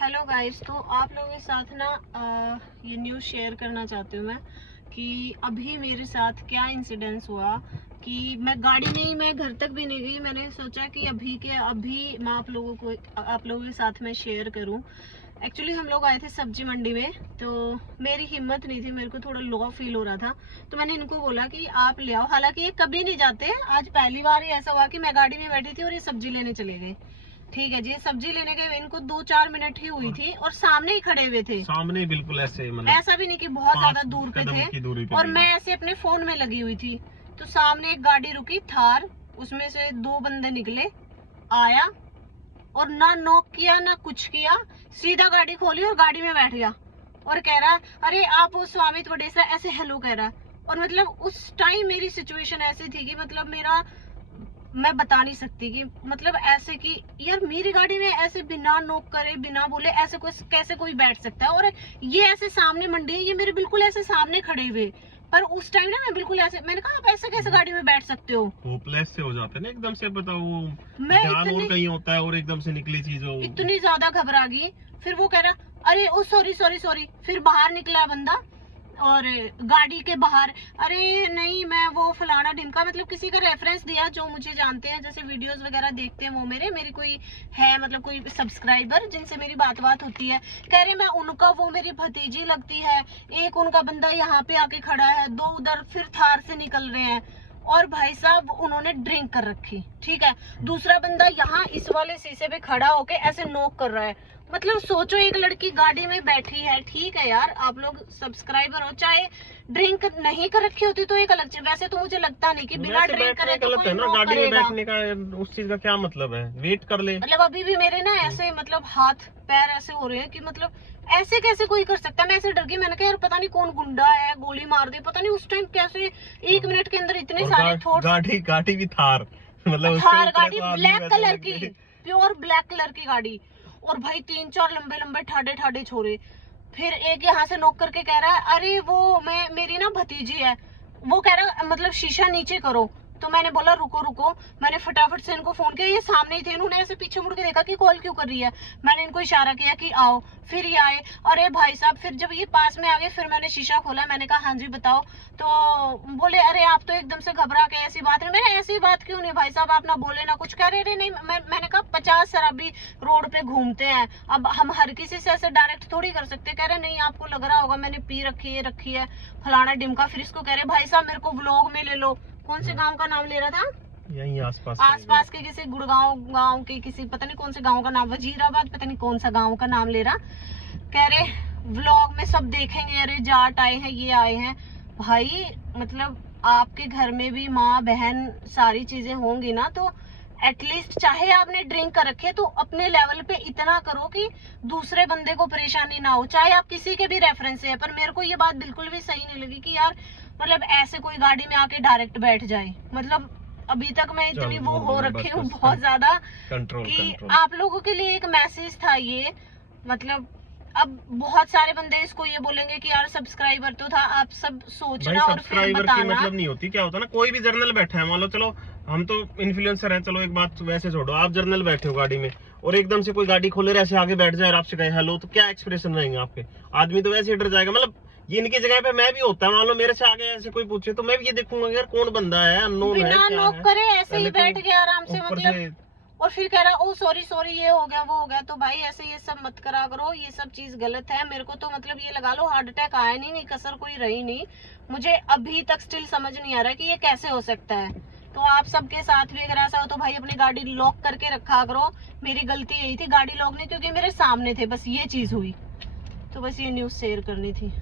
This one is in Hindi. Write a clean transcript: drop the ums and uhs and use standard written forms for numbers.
हेलो गाइस, तो आप लोगों के साथ ना ये न्यूज़ शेयर करना चाहती हूँ मैं कि अभी मेरे साथ क्या इंसिडेंस हुआ कि मैं गाड़ी में ही, मैं घर तक भी नहीं गई। मैंने सोचा कि अभी मैं आप लोगों के साथ में शेयर करूँ। एक्चुअली हम लोग आए थे सब्जी मंडी में, तो मेरी हिम्मत नहीं थी, मेरे को थोड़ा लो फील हो रहा था, तो मैंने इनको बोला कि आप ले आओ। हालांकि ये कभी नहीं जाते, आज पहली बार ही ऐसा हुआ कि मैं गाड़ी में बैठी थी और ये सब्जी लेने चले गए। ठीक है जी, सब्जी लेने गए, इनको 2-4 मिनट ही हुई थी और सामने ही खड़े हुए थे। सामने बिल्कुल ऐसे, मतलब ऐसा भी नहीं कि बहुत ज्यादा दूर पे थे, और मैं ऐसे अपने फोन में लगी हुई थी। तो सामने एक गाड़ी रुकी, थार, उसमें से 2 बंदे निकले, आया और ना नॉक किया ना कुछ किया, सीधा गाड़ी खोली और गाड़ी में बैठ गया और कह रहा अरे आप वो स्वामित्व वडेसरा, ऐसे हेलो कह रहा। और मतलब उस टाइम मेरी सिचुएशन ऐसी थी कि मतलब मैं बता नहीं सकती कि मतलब ऐसे कि यार मेरी गाड़ी में ऐसे बिना नोक करे बिना बोले ऐसे कैसे कोई बैठ सकता है। और ये ऐसे सामने मंडी है, ये मेरे बिल्कुल ऐसे सामने खड़े हुए, पर उस टाइम ना मैं बिल्कुल ऐसे, मैंने कहा आप ऐसे कैसे गाड़ी में बैठ सकते हो। होपलेस से हो जाते हैं ना एकदम से, बताओ मैं ध्यान और कहीं होता है और एकदम से निकली चीज हो, इतनी ज्यादा घबरा गई। फिर वो कह रहा अरे ओ सॉरी सॉरी सॉरी। फिर बाहर निकला बंदा और गाड़ी के बाहर, अरे नहीं मैं वो फलाना ढिमका, मतलब किसी का रेफरेंस दिया जो मुझे जानते हैं, जैसे वीडियोस वगैरह देखते हैं वो मेरी कोई है, मतलब कोई सब्सक्राइबर जिनसे मेरी बात होती है। कह रहे मैं उनका, वो मेरी भतीजी लगती है, एक उनका बंदा यहाँ पे आके खड़ा है, 2 उधर फिर थार से निकल रहे हैं और भाई साहब उन्होंने ड्रिंक कर रखी। ठीक है, दूसरा बंदा यहाँ इस वाले शीशे पे खड़ा होके ऐसे नोक कर रहा है। मतलब सोचो, एक लड़की गाड़ी में बैठी है, ठीक है यार आप लोग सब्सक्राइबर हो, चाहे ड्रिंक नहीं कर रखी होती तो एक अलग चीज, वैसे तो मुझे लगता नहीं कि बिना ड्रिंक करे तो कोई नोक गाड़ी में करेगा। बैठने का उस चीज का क्या मतलब है, वेट कर ले। मतलब अभी भी मेरे ना ऐसे मतलब हाथ पैर ऐसे हो रहे हैं कि मतलब ऐसे कैसे कोई कर सकता है। मैं ऐसे डर गई, मैंने कहा यार पता नहीं कौन गुंडा है, गोली मार दे, पता नहीं उस टाइम कैसे 1 मिनट के अंदर इतने सारे थॉट्स। गाड़ी भी थार, मतलब थार गाड़ी, ब्लैक कलर की, प्योर ब्लैक कलर की गाड़ी, और भाई 3-4 लंबे लंबे ठाडे छोरे। फिर एक यहाँ से नॉक करके कह रहा है अरे वो मेरी ना भतीजी है, वो कह रहा मतलब शीशा नीचे करो। तो मैंने बोला रुको, मैंने फटाफट से इनको फोन किया, ये सामने ही थे, इन्होंने ऐसे पीछे मुड़ के देखा कि कॉल क्यों कर रही है। मैंने इनको इशारा किया कि आओ, फिर ये आए, अरे भाई साहब, फिर जब ये पास में आ गए फिर मैंने शीशा खोला, मैंने कहा हाँ जी बताओ। तो बोले अरे आप तो एकदम से घबरा के ऐसी बात नहीं। मैंने ऐसी बात क्यों नहीं भाई साहब, आप ना बोले ना कुछ। कह रहे नहीं, मैंने कहा 50 शराबी रोड पे घूमते हैं, अब हम हर किसी से ऐसे डायरेक्ट थोड़ी कर सकते। कह रहे नहीं आपको लग रहा होगा मैंने पी रखी है फलाना डिमका। फिर इसको कह रहे भाई साहब मेरे को व्लॉग में ले लो। कौन से गांव का नाम ले रहा था, यहीं आसपास के किसी गुड़गांव गांव के किसी, पता नहीं कौन से गांव का नाम, वजीराबाद, पता नहीं कौन सा गांव का नाम ले रहा। कह रहे व्लॉग में सब देखेंगे, अरे जाट आए हैं, ये आए हैं। भाई मतलब आपके घर में भी माँ बहन सारी चीजें होंगी ना, तो एटलीस्ट चाहे आपने ड्रिंक कर रखे तो अपने लेवल पे इतना करो कि दूसरे बंदे को परेशानी ना हो, चाहे आप किसी के भी रेफरेंस से है। पर मेरे को ये बात बिल्कुल भी सही नहीं लगी कि यार मतलब ऐसे कोई गाड़ी में आके डायरेक्ट बैठ जाए। मतलब अभी तक मैं इतनी वो हो रखी हूँ बहुत ज्यादा कि आप लोगों के लिए एक मैसेज था ये। मतलब अब बहुत सारे बंदे इसको ये बोलेंगे कि यार सब्सक्राइबर तो था, आप सब सोचना और फिर बताना। मतलब नहीं होती, क्या होता है ना, कोई भी जर्नल बैठा है, मान लो चलो हम तो इन्फ्लुएंसर हैं, चलो एक बात वैसे छोड़ो, आप जर्नल बैठे हो गाड़ी में और एकदम से कोई गाड़ी खोले ऐसे आगे बैठ जाए और आपसे कहे हेलो, तो क्या एक्सप्रेशन रहेंगे आपके? आदमी तो वैसे ही डर जाएगा। मतलब ये इनकी जगह पे मैं भी होता है, मान लो मेरे से आगे ऐसे कोई पूछे तो मैं भी ये देखूंगा यार कौन बंदा है, अननोन है, बिना नॉक करे ऐसे ही बैठ गया आराम से, मतलब। और फिर कह रहा ओ सॉरी ये हो गया वो हो गया। तो भाई ऐसे ये सब मत करा करो, ये सब चीज गलत है। मेरे को तो मतलब ये लगा लो हार्ट अटैक आया नहीं, कसर कोई रही नहीं। मुझे अभी तक स्टिल समझ नहीं आ रहा कि ये कैसे हो सकता है। तो आप सबके साथ भी अगर ऐसा हो तो भाई अपनी गाड़ी लॉक करके रखा करो। मेरी गलती यही थी, गाड़ी लॉक नहीं, क्योंकि मेरे सामने थे, बस ये चीज हुई। तो बस ये न्यूज शेयर करनी थी।